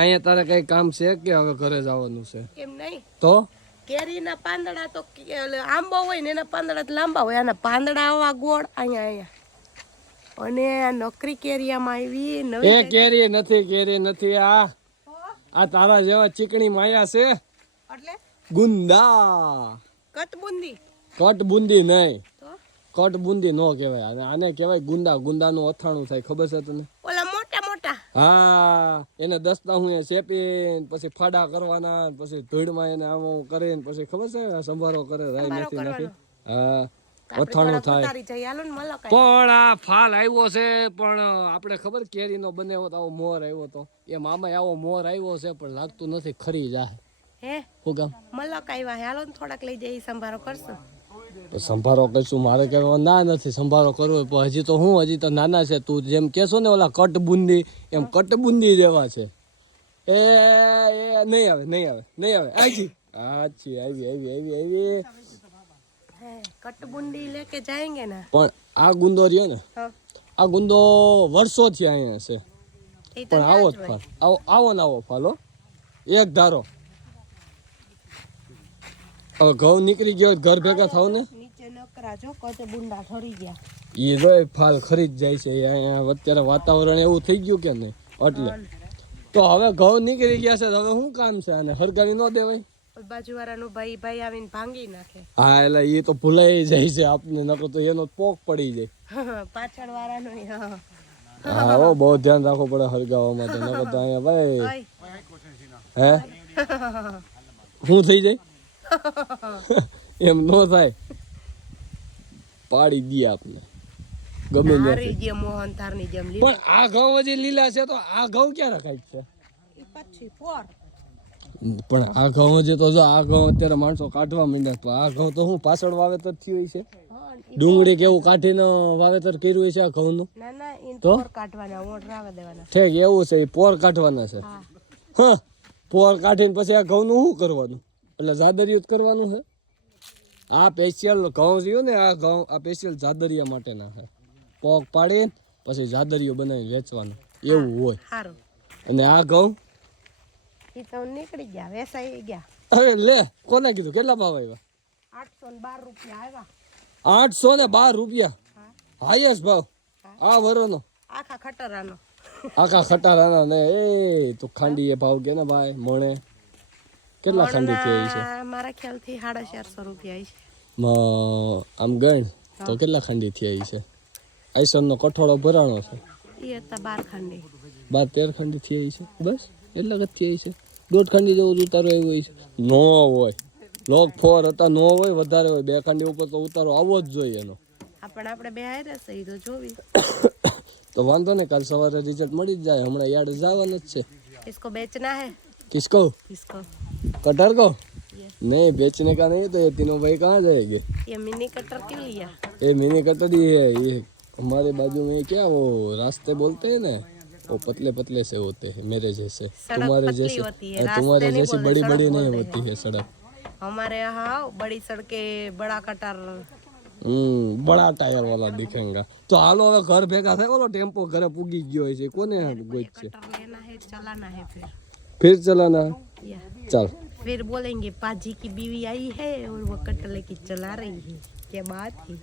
અહીંયા તારે કઈ કામ છે કે હવે ઘરે જવાનું છે? એમ નહીં તો કેરીના પાંદડા તો આંબો હોય ને એના પાંદડા તો લાંબા હોય, આના પાંદડા આવા ગોળ અહીંયા અને આ નકરી કેરીયામાં આવી એ નવી કેરી નથી આ તારા જેવા ચીકણી માયા છે. એટલે ગુંદા કટબુંદી નહીં, તો કટબુંદી નો કહેવાય આને કહેવાય ગુંદા. ગુંદાનું અથાણું થાય, ખબર છે તને? ઓલા મોટા મોટા હા, એને દસતા હું શેપીને પછી ફાડા કરવાના, પછી ધૂળમાં એને આમ કરીને પછી ખબર છે સંભારો કરે રાઈ મેથી નાખી. હા, અથાણું થાય. પણ આ ફાલ આવ્યો છે, પણ આપણે ખબર કેરીનો બનેવો તો આવો મોર આવ્યો તો એ મામા આવો મોર આવ્યો છે, પણ લાગતું નથી ખરી જાય. હે હું કામ મલક આવ્યા, હાલો ને થોડાક લઈ જઈ સંભારો કરશું. સંભારો કરશું મારે કહેવા ના નથી સંભારો કરવો, પણ હજી તો નાના છે. તું જેમ કેશો ને ઓલા કટબુંદી એમ કટબુંદી જેવા છે. એ નહીં આવે આજી આવી કટબુંદી લેકે જાયેંગે ને. પણ આ ગુંદો રહ્યો ને, આ ગુંદો વર્ષોથી અહીંયા છે, પણ આવો જ ફાલ આવો ને આવો ફાલો એક ધારો. હવે ઘઉં નીકળી ગયો ઘર ભેગા થાવ ને નીચે નકરા જો કટબુંડા ઠરી ગયા. એ રોય ફાલ ખરી જ જાય છે અહીંયા. અત્યારે વાતાવરણ એવું થઈ ગયું કે નહીં, એટલે તો હવે ઘઉં નીકળી ગયા છે, હવે શું કામ છે આને હરગાવી ન દેવાય? બાજુવાળાનો ભાઈ આવીને ભાંગી નાખે. હા, એટલે એ તો ભૂલાઈ જાય છે આપને, નકર તો એનો પોક પડી જાય. પાછળ વાળાનો હા, બહુ ધ્યાન રાખવું પડે હરગાવવા માટે, નકર તો અહીંયા ભાઈ હે શું થઈ જાય એમ નો થાય, પાડી દઈએ આપને ગમે જે મોહન થારની જેમ. પણ આ ઘઉં હજી લીલા છે, તો આ ઘઉં ક્યાં રખાય છે? પછી પોર પણ આ ઘઉં હજી તો જો આ ઘઉં અત્યારે માણસો કાઢવા માંડ્યા, તો આ ઘઉં તો હું પાછળ વાવેતર થયું હોય છે. ડુંગળી કેવું કાઢીને વાવેતર કર્યું હોય છે આ ઘઉં નું. તો કાઢવાના ઓટ રાવા દેવાના. ઠીક એવું છે, પોર કાઢવાના છે. હા, પોર કાઢીને પછી આ ઘઉં નું શું કરવાનું? એટલે જાદરિયું જ કરવાનું છે. આ સ્પેશિયલ ઘઉં રહ્યું ને, આ ઘઉં આ સ્પેશિયલ જાદરિયા માટેના છે. પોક પાડીને પછી જાદરિયો બનાવીને વેચવાનું એવું હોય. અને આ ઘઉં ઈ તો નીકળી ગયા, વેચાઈ ગયા. અરે લે, કોને કીધું? કેટલા ભાવ આવ્યા? 812 રૂપિયા આવ્યા. 812 રૂપિયા હાઈએસ્ટ ભાવ આ વરોનો, આખા ખટારાનો ને. એ તો ખાંડી એ ભાવ કે ને ભાઈ મોણે કેટલા ખાંડી થઈ છે? મારા ખ્યાલથી 450 રૂપિયા છે. આમ ગણ તો કેટલા ખાંડી થઈ છે? આઈસરનો કઠોળો ભરાણો છે, એ હતા 12 ખાંડી, 12-13 ખાંડી થઈ છે. બસ એટલા જ થઈ છે. 1.5 ખાંડી જેવું ઉતારો આવ્યો હોય છે? નો હોય, લોક 4 હતા, નો હોય, વધારે હોય. 2 ખાંડી ઉપર તો ઉતારો આવવો જ જોઈએ એનો. આપણે બે હારે છે તો જોવી. તો વાંધો ને, કાલ સવારે રિઝલ્ટ મળી જ જાય. હમણાં યાદ જવાનું જ છે. इसको बेचना है. किसको? कटर को? नहीं, बेचने का नहीं, तो ये तीनों भाई कहाँ जाएंगे? ये मिनी कटर क्यों लिया? ये मिनी कटर ही है, ये हमारे बाजू में क्या वो रास्ते बोलते हैं ना, वो पतले पतले से होते हैं, मेरे जैसे, तुम्हारे जैसे, तुम्हारे जैसी बड़ी बड़ी नहीं होती है सड़क. हमारे यहाँ बड़ी सड़कें, बड़ा कटर, बड़ा टायर वाला दिखेगा. तो हालो હવે ઘર ભેગા થાય. ઓલો ટેમ્પો ઘરે પૂગી ગયો છે, કોને ગોઈ છે? लेना है, चलाना है फिर चलाना है. चल, फिर बोलेंगे पाजी की बीवी आई है और वो कटर लेके चला रही है, क्या बात है.